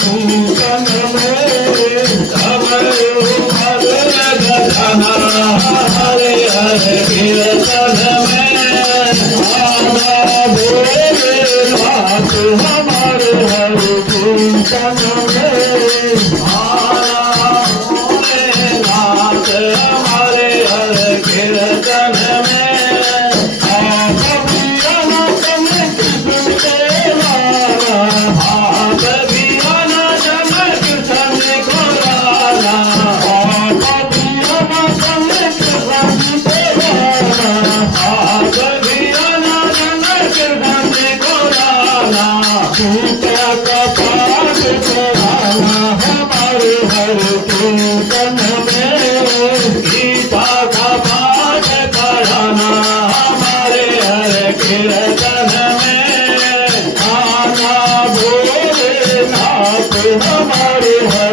कीर्तन में हमारे मधुर गाना हरे हरे कीर्तन में आना भोलेनाथ हमारे हरे कीर्तन में आना भोलेनाथ हमारे हरे कीर्तन में गीता का पाठ कराना हमारे हर कीर्तन में गीता का पाठ कराना हमारे हर कीर्तन में आना भोलेनाथ हमारे हर